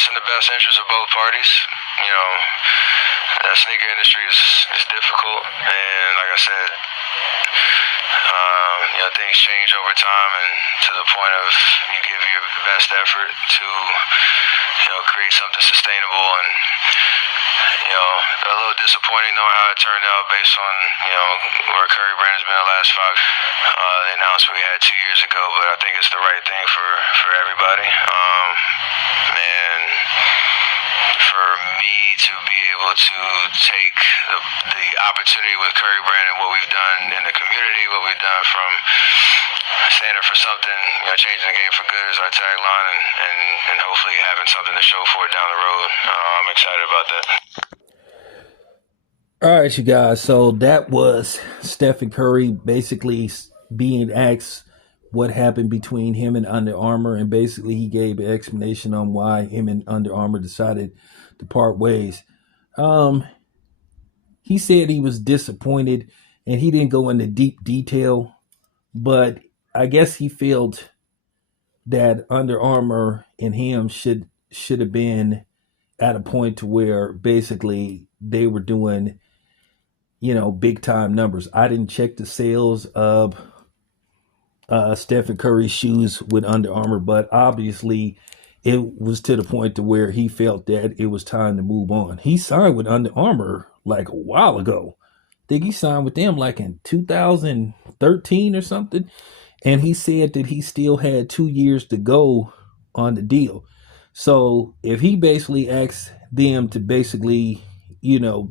just in the best interest of both parties. You know, the sneaker industry is difficult, and like I said, things change over time, and to the point of you give your best effort to, create something sustainable. And, a little disappointing knowing how it turned out based on, where Curry Brand has been the last 5. The announcement we had 2 years ago, but I think it's the right thing for everybody. And for me to be able to take the opportunity with Curry Brand and what we've done in the community, what we've done from standing for something, changing the game for good is our tagline, and hopefully having something to show for it down the road. I'm excited about that. All right, you guys. So that was Stephen Curry basically being asked what happened between him and Under Armour, and basically he gave an explanation on why him and Under Armour decided to part ways. He said he was disappointed, and he didn't go into deep detail, but I guess he felt that Under Armour and him should have been at a point to where basically they were doing, big time numbers. I didn't check the sales of Stephen Curry's shoes with Under Armour, but obviously it was to the point to where he felt that it was time to move on. He signed with Under Armour like a while ago. I think he signed with them like in 2013 or something. And he said that he still had 2 years to go on the deal. So if he basically asked them to basically void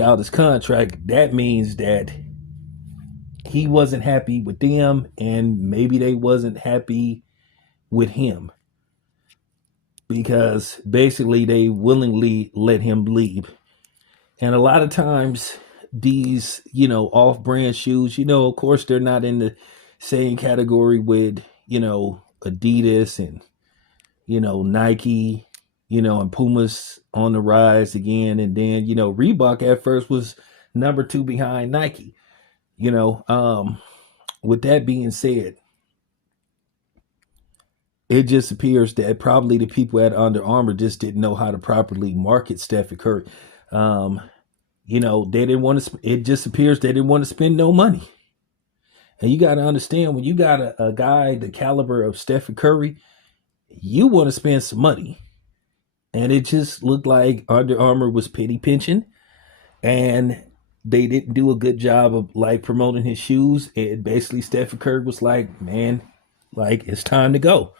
out his contract, that means that he wasn't happy with them, and maybe they wasn't happy with him, because basically they willingly let him leave. And a lot of times these, off-brand shoes, of course they're not in the same category with, Adidas and, Nike, and Puma's on the rise again. And then, Reebok at first was number 2 behind Nike. With that being said, it just appears that probably the people at Under Armour just didn't know how to properly market Stephen Curry. They didn't want to. It just appears they didn't want to spend no money. And you got to understand, when you got a guy the caliber of Stephen Curry, you want to spend some money. And it just looked like Under Armour was penny pinching, and they didn't do a good job of like promoting his shoes. And basically Stephen Curry was like, man, like it's time to go.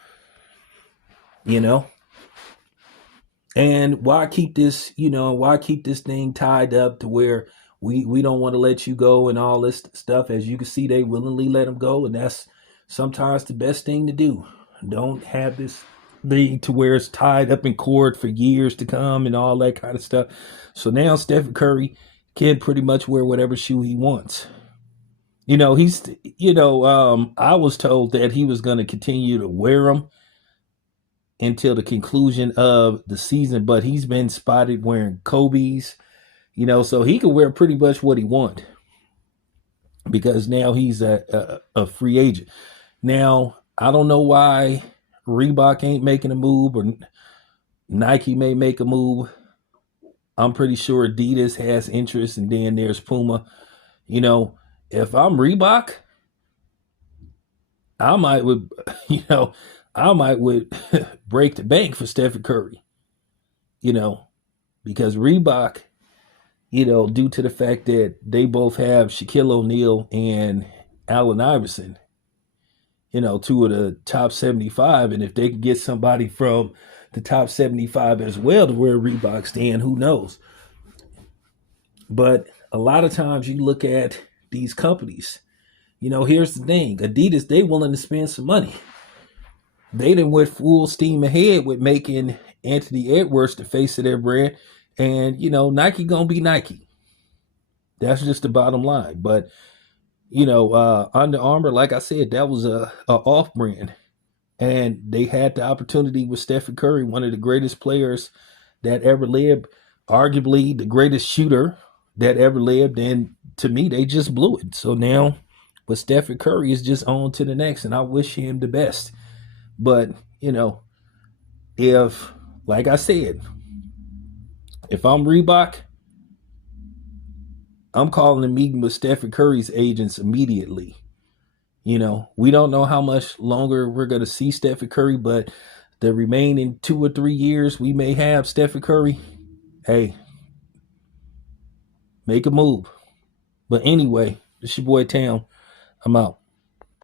And why keep this, thing tied up to where we don't want to let you go and all this stuff? As you can see, they willingly let him go, and that's sometimes the best thing to do. Don't have this thing to where it's tied up in court for years to come and all that kind of stuff. So now Stephen Curry can pretty much wear whatever shoe he wants. I was told that he was going to continue to wear them until the conclusion of the season, but he's been spotted wearing Kobe's, so he can wear pretty much what he wants, because now he's a free agent. Now, I don't know why Reebok ain't making a move, or Nike may make a move. I'm pretty sure Adidas has interest, and then there's Puma. If I'm Reebok, I might would break the bank for Stephen Curry, because Reebok, due to the fact that they both have Shaquille O'Neal and Allen Iverson, 2 of the top 75. And if they can get somebody from the top 75 as well to wear Reeboks, then who knows? But a lot of times you look at these companies, here's the thing. Adidas, they willing to spend some money. They done went full steam ahead with making Anthony Edwards the face of their brand. And, Nike gonna be Nike. That's just the bottom line. But, Under Armour, like I said, that was a off-brand. And they had the opportunity with Stephen Curry, one of the greatest players that ever lived, arguably the greatest shooter that ever lived. And to me, they just blew it. So now with Stephen Curry, is just on to the next. And I wish him the best. But, You know, if, like I said, if I'm Reebok, I'm calling a meeting with Stephen Curry's agents immediately. We don't know how much longer we're going to see Stephen Curry, but the remaining 2 or 3 years we may have Stephen Curry, hey, make a move. But anyway, this your boy Tam. I'm out.